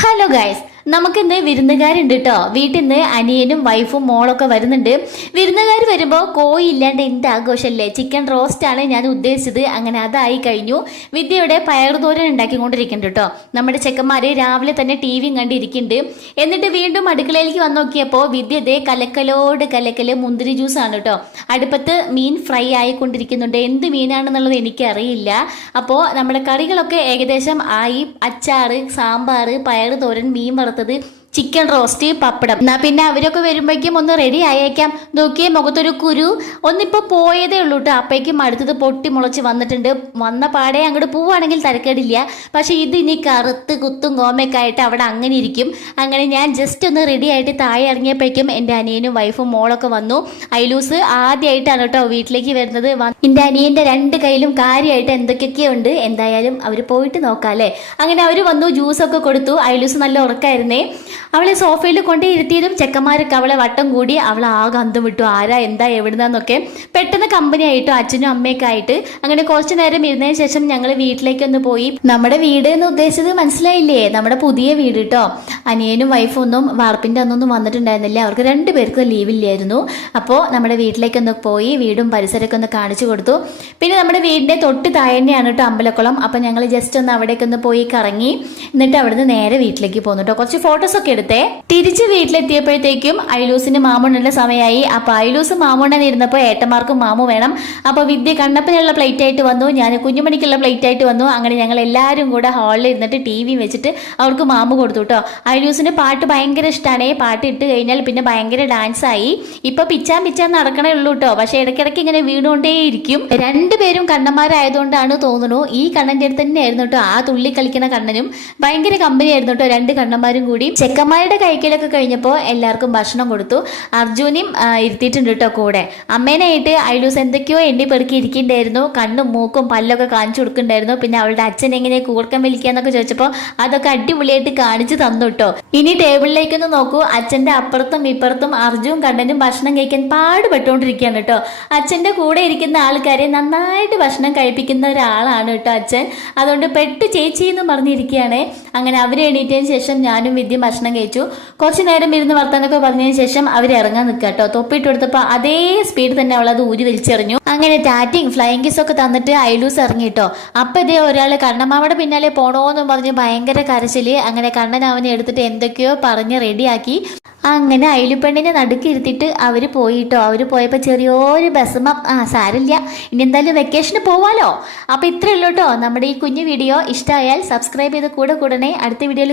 Hello guys, നമുക്കിന്ന് വിരുന്നുകാരുണ്ട് കേട്ടോ. വീട്ടിൽ നിന്ന് അനിയനും വൈഫും മോളൊക്കെ വരുന്നുണ്ട്. വിരുന്നുകാർ വരുമ്പോൾ കോഴി ഇല്ലാണ്ട് എന്ത് ആഘോഷമല്ലേ. ചിക്കൻ റോസ്റ്റ് ആണ് ഞാൻ ഉദ്ദേശിച്ചത്. അങ്ങനെ അതായി കഴിഞ്ഞു. വിദ്യയുടെ പയറുതോരൻ ഉണ്ടാക്കിക്കൊണ്ടിരിക്കുന്നുണ്ട് കേട്ടോ. നമ്മുടെ ചെക്കന്മാര് രാവിലെ തന്നെ ടി വിയും കണ്ടിരിക്കുന്നുണ്ട്. എന്നിട്ട് വീണ്ടും അടുക്കളയിലേക്ക് വന്ന് നോക്കിയപ്പോൾ വിദ്യ ദേ കലക്കലോട് കലക്കല് മുന്തിരി ജ്യൂസാണ് കേട്ടോ. അടുപ്പത്ത് മീൻ ഫ്രൈ ആയിക്കൊണ്ടിരിക്കുന്നുണ്ട്. എന്ത് മീനാണെന്നുള്ളത് എനിക്കറിയില്ല. അപ്പോൾ നമ്മുടെ കറികളൊക്കെ ഏകദേശം ആയി. അച്ചാറ്, സാമ്പാർ, പയർ തോരൻ, മീൻ വറുത്തത്, ചിക്കൻ റോസ്റ്റ്, പപ്പടം. എന്നാ പിന്നെ അവരൊക്കെ വരുമ്പോഴേക്കും ഒന്ന് റെഡി ആയേക്കാം. നോക്കിയേ, മുഖത്തൊരു കുരു ഒന്നിപ്പോൾ പോയതേ ഉള്ളൂ കേട്ടോ. അപ്പോഴേക്കും അടുത്തത് പൊട്ടി മുളച്ച് വന്നിട്ടുണ്ട്. വന്ന പാടെ അങ്ങോട്ട് പോവുകയാണെങ്കിൽ തരക്കേടില്ല. പക്ഷെ ഇത് ഇനി കറുത്ത് കുത്തും കോമയൊക്കെ ആയിട്ട് അവിടെ അങ്ങനെ ഇരിക്കും. അങ്ങനെ ഞാൻ ജസ്റ്റ് ഒന്ന് റെഡി ആയിട്ട് താഴെ ഇറങ്ങിയപ്പോഴേക്കും എൻ്റെ അനിയനും വൈഫും മോളൊക്കെ വന്നു. ഐലൂസ് ആദ്യമായിട്ടാണ് കേട്ടോ വീട്ടിലേക്ക് വരുന്നത്. എൻ്റെ അനിയൻ്റെ രണ്ട് കയ്യിലും കാര്യമായിട്ട് എന്തൊക്കെയൊക്കെയോ ഉണ്ട്. എന്തായാലും അവർ പോയിട്ട് നോക്കാം അല്ലേ. അങ്ങനെ അവർ വന്നു, ജ്യൂസൊക്കെ കൊടുത്തു. ഐലൂസ് നല്ല ഉറക്കായിരുന്നേ. അവളെ സോഫയിൽ കൊണ്ടേ ഇരുത്തിയതും ചെക്കന്മാരൊക്കെ അവളെ വട്ടം കൂടി. അവൾ ആകെ അന്തം വിട്ടു, ആരാ എന്താ എവിടുന്നൊക്കെ. പെട്ടെന്ന് കമ്പനി ആയിട്ടോ അച്ഛനും അമ്മയൊക്കെ ആയിട്ട്. അങ്ങനെ കുറച്ചു നേരം ഇരുന്നതിന് ശേഷം ഞങ്ങൾ വീട്ടിലേക്കൊന്ന് പോയി. നമ്മുടെ വീട് എന്ന് ഉദ്ദേശിച്ചത് മനസ്സിലായില്ലേ, നമ്മുടെ പുതിയ വീട് കേട്ടോ. അനിയനും വൈഫും ഒന്നും വാർപ്പിൻ്റെ അന്നൊന്നും വന്നിട്ടുണ്ടായിരുന്നില്ല. അവർക്ക് രണ്ടുപേർക്കും ലീവില്ലായിരുന്നു. അപ്പോൾ നമ്മുടെ വീട്ടിലേക്കൊന്ന് പോയി വീടും പരിസരമൊക്കെ ഒന്ന് കാണിച്ചു കൊടുത്തു. പിന്നെ നമ്മുടെ വീടിൻ്റെ തൊട്ട് താഴെ തന്നെയാണ് കേട്ടോ അമ്പലക്കുളം. അപ്പം ഞങ്ങൾ ജസ്റ്റ് ഒന്ന് അവിടേക്കൊന്ന് പോയി കറങ്ങി. എന്നിട്ട് അവിടുന്ന് നേരെ വീട്ടിലേക്ക് പോന്നു കേട്ടോ. കുറച്ച് ഫോട്ടോസൊക്കെ എടുത്തേ. തിരിച്ച് വീട്ടിലെത്തിയപ്പോഴത്തേക്കും ഐലൂസിന് മാമുണ്ണന്റെ സമയമായി. അപ്പൊ ഐലൂസ് മാമുണ്ണൻ ഇരുന്നപ്പോ ഏട്ടന്മാർക്കും മാമു വേണം. അപ്പൊ വിദ്യ കണ്ണപ്പനുള്ള പ്ലേറ്റ് ആയിട്ട് വന്നു, ഞാൻ കുഞ്ഞുമണിക്കുള്ള പ്ലേറ്റ് ആയിട്ട് വന്നു. അങ്ങനെ ഞങ്ങൾ എല്ലാവരും കൂടെ ഹാളിൽ ഇരുന്നിട്ട് ടി വി വെച്ചിട്ട് അവർക്ക് മാമു കൊടുത്തു കേട്ടോ. ഐലൂസിന് പാട്ട് ഭയങ്കര ഇഷ്ടമാണ്. പാട്ട് ഇട്ട് കഴിഞ്ഞാൽ പിന്നെ ഭയങ്കര ഡാൻസ് ആയി. ഇപ്പൊ പിച്ചാൻ നടക്കണേ ഉള്ളൂ കേട്ടോ. പക്ഷെ ഇടയ്ക്കിടയ്ക്ക് ഇങ്ങനെ വീണുകൊണ്ടേയിരിക്കും. രണ്ടുപേരും കണ്ണന്മാരായതുകൊണ്ടാണ് തോന്നുന്നു. ഈ കണ്ണന്റെ അടുത്ത് തന്നെയായിരുന്നു കേട്ടോ ആ തുള്ളി കളിക്കുന്ന കണ്ണനും. ഭയങ്കര കമ്പനി ആയിരുന്നു കേട്ടോ രണ്ട് കണ്ണന്മാരും കൂടി. ചെക്കന്മാരുടെ കഴിക്കലൊക്കെ കഴിഞ്ഞപ്പോൾ എല്ലാവർക്കും ഭക്ഷണം കൊടുത്തു. അർജുനും ഇരുത്തിയിട്ടുണ്ട് കേട്ടോ കൂടെ. അമ്മേനായിട്ട് ഐലൂസ് എന്തൊക്കെയോ എണ്ണി പെറുക്കി ഇരിക്കണ്ടായിരുന്നു. കണ്ണും മൂക്കും പല്ലൊക്കെ കാണിച്ചു കൊടുക്കണ്ടായിരുന്നു. പിന്നെ അവളുടെ അച്ഛൻ എങ്ങനെ കൂർക്കം വലിക്കാന്നൊക്കെ ചോദിച്ചപ്പോൾ അതൊക്കെ അടിപൊളിയായിട്ട് കാണിച്ചു തന്നു കേട്ടോ. ഇനി ടേബിളിലേക്കൊന്ന് നോക്കൂ. അച്ഛൻ്റെ അപ്പുറത്തും ഇപ്പുറത്തും അർജുൻ കണ്ണനും ഭക്ഷണം കഴിക്കാൻ പാടുപെട്ടുകൊണ്ടിരിക്കുകയാണ് കേട്ടോ. അച്ഛൻ്റെ കൂടെ ഇരിക്കുന്ന ആൾക്കാരെ നന്നായിട്ട് ഭക്ഷണം കഴിപ്പിക്കുന്ന ഒരാളാണ് കേട്ടോ അച്ഛൻ. അതുകൊണ്ട് പെട്ടു ചേച്ചി എന്ന് പറഞ്ഞിരിക്കുകയാണ്. അങ്ങനെ അവർ എണീറ്റതിന് ശേഷം ഞാനും വിദ്യയും ഭക്ഷണം കഴിച്ചു. കുറച്ച് നേരം ഇരുന്ന് വർത്താനൊക്കെ പറഞ്ഞതിന് ശേഷം അവർ ഇറങ്ങാൻ നിൽക്കുക കേട്ടോ. തൊപ്പിട്ട് കൊടുത്തപ്പോൾ അതേ സ്പീഡ് തന്നെ അവൾ അത് ഊരി വലിച്ചെറിഞ്ഞു. അങ്ങനെ ടാറ്റിങ് ഫ്ലൈങ് കിസ് ഒക്കെ തന്നിട്ട് ഐലൂസ് ഇറങ്ങി കേട്ടോ. അപ്പം ഇതേ ഒരാൾ കണ്ണമ്മാവയുടെ പിന്നാലെ പോണോന്നും പറഞ്ഞ് ഭയങ്കര കരച്ചില്. അങ്ങനെ കണ്ണൻ അവനെ എടുത്തിട്ട് എന്തൊക്കെയോ പറഞ്ഞ് റെഡിയാക്കി. അങ്ങനെ അയിലുപ്പെണ്ണിനെ നടുക്കിരുത്തിയിട്ട് അവർ പോയിട്ടോ. അവർ പോയപ്പോൾ ചെറിയൊരു ബസ്സുമ സാരില്ല, ഇനി എന്തായാലും വെക്കേഷന് പോവാലോ. അപ്പോൾ ഇത്രയേ ഉള്ളൂ കേട്ടോ നമ്മുടെ ഈ കുഞ്ഞു വീഡിയോ. ഇഷ്ടമായാൽ സബ്സ്ക്രൈബ് ചെയ്ത് കൂടെ കൂടണേ. അടുത്ത വീഡിയോയിൽ